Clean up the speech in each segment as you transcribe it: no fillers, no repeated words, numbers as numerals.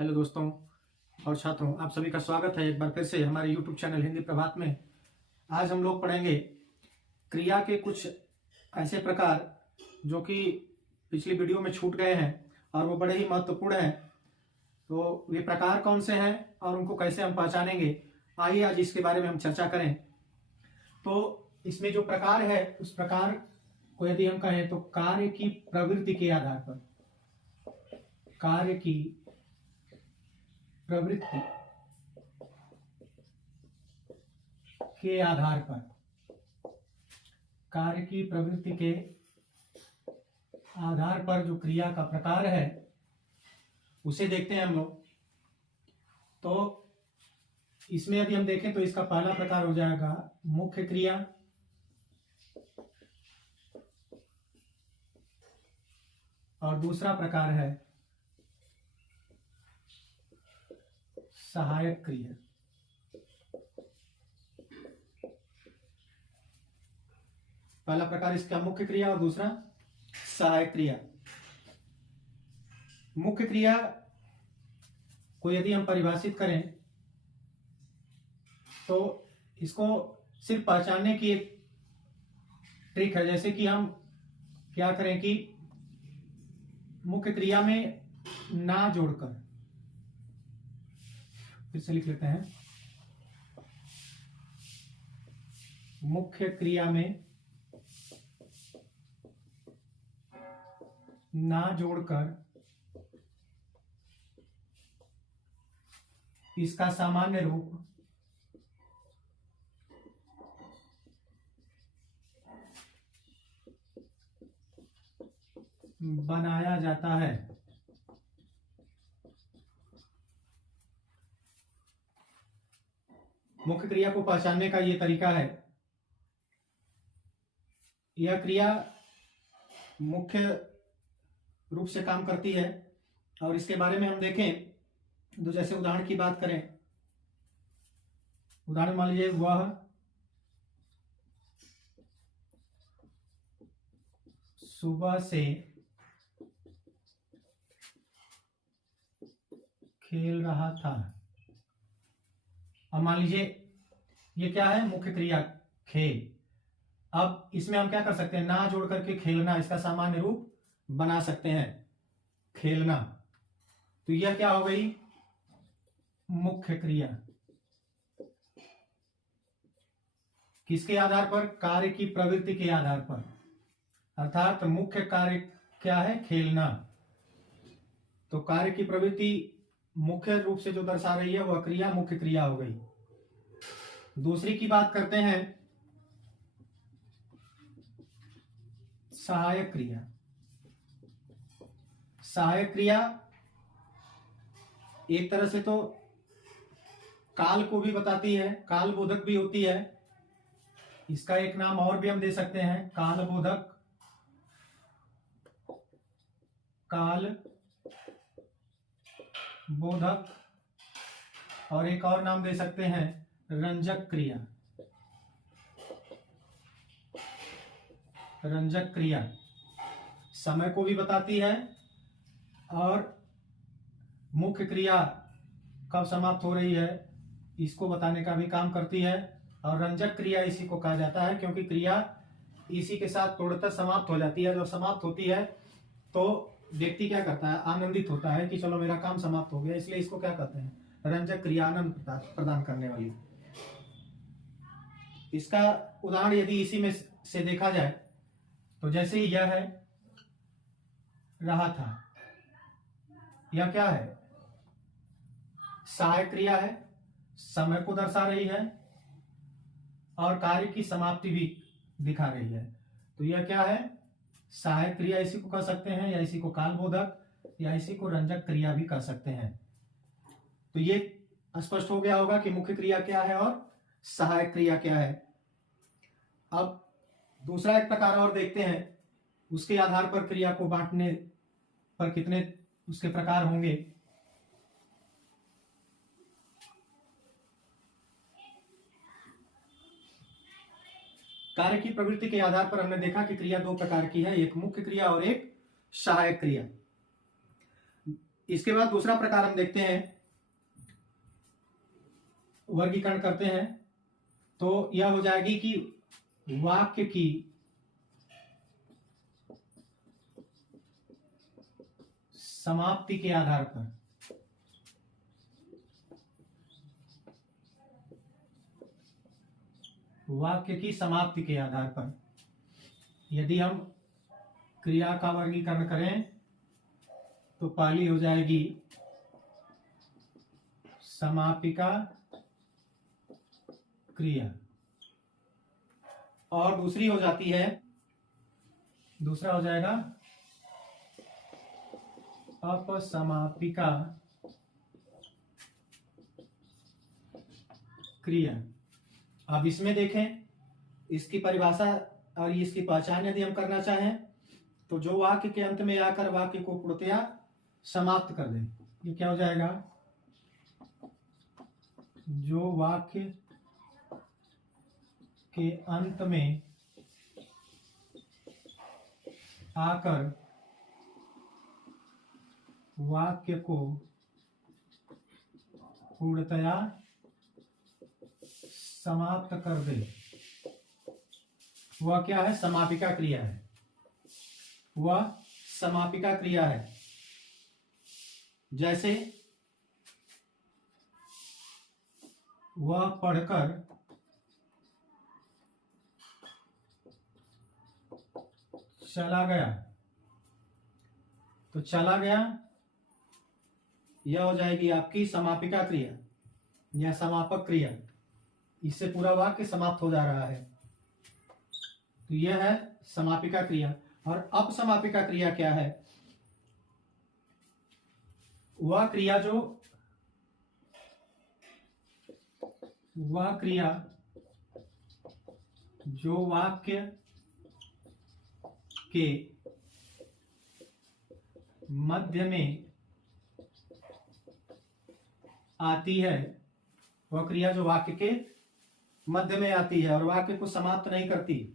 Hello दोस्तों और छात्रों, आप सभी का स्वागत है एक बार फिर से हमारे YouTube चैनल हिंदी प्रभात में। आज हम लोग पढ़ेंगे क्रिया के कुछ ऐसे प्रकार जो कि पिछली वीडियो में छूट गए हैं और वो बड़े ही महत्वपूर्ण हैं। तो वे प्रकार कौन से हैं और उनको कैसे हम पहचानेंगे, आइए आज इसके बारे में हम चर्चा करें। तो इसमें जो प्रकार है उस प्रकार को यदि हम कहें तो कार्य की प्रवृत्ति के आधार पर, कार्य की प्रवृत्ति के आधार पर, कार्य की प्रवृत्ति के आधार पर जो क्रिया का प्रकार है उसे देखते हैं हम लोग। तो इसमें यदि हम देखें तो इसका पहला प्रकार हो जाएगा मुख्य क्रिया, और दूसरा प्रकार है सहायक क्रिया। पहला प्रकार इसका मुख्य क्रिया और दूसरा सहायक क्रिया। मुख्य क्रिया को यदि हम परिभाषित करें तो इसको सिर्फ पहचानने की एक ट्रिक है। जैसे कि हम क्या करें कि मुख्य क्रिया में ना जोड़कर, फिर से लिख लेते हैं, मुख्य क्रिया में ना जोड़कर इसका सामान्य रूप बनाया जाता है। मुख्य क्रिया को पहचानने का यह तरीका है। यह क्रिया मुख्य रूप से काम करती है और इसके बारे में हम देखें तो जैसे उदाहरण की बात करें, उदाहरण मान लीजिए वह सुबह से खेल रहा था। अब मान लीजिए ये क्या है, मुख्य क्रिया खेल। अब इसमें हम क्या कर सकते हैं, ना जोड़ करके खेलना, इसका सामान्य रूप बना सकते हैं, खेलना। तो यह क्या हो गई, मुख्य क्रिया। किसके आधार पर, कार्य की प्रवृत्ति के आधार पर, अर्थात मुख्य कार्य क्या है, खेलना। तो कार्य की प्रवृत्ति मुख्य रूप से जो दर्शा रही है वह क्रिया मुख्य क्रिया हो गई। दूसरी की बात करते हैं सहायक क्रिया। सहायक क्रिया एक तरह से तो काल को भी बताती है, काल बोधक भी होती है। इसका एक नाम और भी हम दे सकते हैं, काल बोधक, काल बोधक, और एक और नाम दे सकते हैं रंजक क्रिया। रंजक क्रिया समय को भी बताती है और मुख्य क्रिया कब समाप्त हो रही है इसको बताने का भी काम करती है। और रंजक क्रिया इसी को कहा जाता है क्योंकि क्रिया इसी के साथ तोड़कर समाप्त हो जाती है। जब समाप्त होती है तो व्यक्ति क्या करता है, आनंदित होता है कि चलो मेरा काम समाप्त हो गया, इसलिए इसको क्या कहते हैं, रंजक क्रिया, आनंद प्रदान करने वाली। इसका उदाहरण यदि इसी में से देखा जाए तो जैसे ही यह है रहा था, यह क्या है, सहायक क्रिया है, समय को दर्शा रही है और कार्य की समाप्ति भी दिखा रही है। तो यह क्या है, सहायक क्रिया इसी को कह सकते हैं, या इसी को कालबोधक, या इसी को रंजक क्रिया भी कह सकते हैं। तो ये स्पष्ट हो गया होगा कि मुख्य क्रिया क्या है और सहायक क्रिया क्या है। अब दूसरा एक प्रकार और देखते हैं, उसके आधार पर क्रिया को बांटने पर कितने उसके प्रकार होंगे। कार्य की प्रवृत्ति के आधार पर हमने देखा कि क्रिया दो प्रकार की है, एक मुख्य क्रिया और एक सहायक क्रिया। इसके बाद दूसरा प्रकार हम देखते हैं, वर्गीकरण करते हैं। तो यह हो जाएगी कि वाक्य की समाप्ति के आधार पर, वाक्य की समाप्ति के आधार पर यदि हम क्रिया का वर्गीकरण करें तो पहली हो जाएगी समापिका क्रिया, और दूसरी हो जाती है, दूसरा हो जाएगा अपसमापिका क्रिया। अब इसमें देखें, इसकी परिभाषा और इसकी पहचान यदि हम करना चाहें तो जो वाक्य के अंत में आकर वाक्य को पूर्णतया समाप्त कर दे, ये क्या हो जाएगा, जो वाक्य के अंत में आकर वाक्य को पूर्णतया समाप्त कर दे, वह क्या है, समापिका क्रिया है। वह समापिका क्रिया है। जैसे वह पढ़कर चला गया, तो चला गया यह हो जाएगी आपकी समापिका क्रिया या समापक क्रिया। इससे पूरा वाक्य समाप्त हो जा रहा है, तो यह है समापिका क्रिया। और अपसमापिका क्रिया क्या है, वह क्रिया जो वाक्य के मध्य में आती है, वह क्रिया जो वाक्य के मध्य में आती है और वाक्य को समाप्त नहीं करती,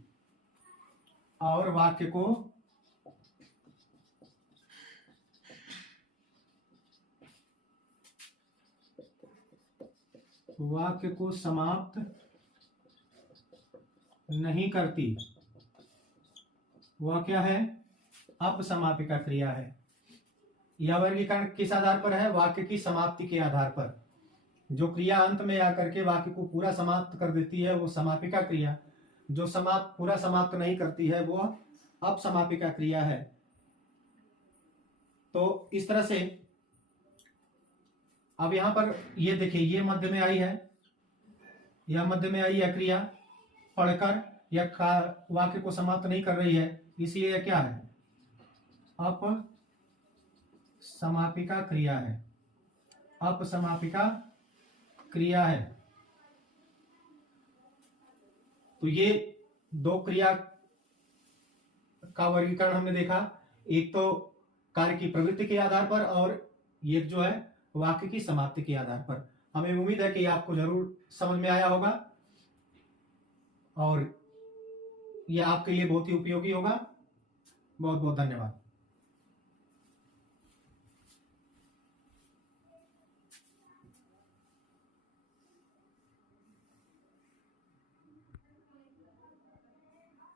और वाक्य को समाप्त नहीं करती, वह क्या है, अपसमापिका क्रिया है। यह वर्गीकरण किस आधार पर है, वाक्य की समाप्ति के आधार पर। जो क्रिया अंत में आकर के वाक्य को पूरा समाप्त कर देती है वो समापिका क्रिया, जो पूरा समाप्त नहीं करती है वो अपसमापिका क्रिया है। तो इस तरह से अब यहां पर ये देखिए, ये मध्य में आई है, यह मध्य में आई है क्रिया, पढ़कर यह वाक्य को समाप्त नहीं कर रही है, इसलिए यह क्या है, अपसमापिका क्रिया है, अपसमापिका क्रिया है। तो ये दो क्रिया का वर्गीकरण हमने देखा, एक तो कार्य की प्रवृत्ति के आधार पर और एक जो है वाक्य की समाप्ति के आधार पर। हमें उम्मीद है कि आपको जरूर समझ में आया होगा और यह आपके लिए बहुत ही उपयोगी होगा। बहुत बहुत धन्यवाद।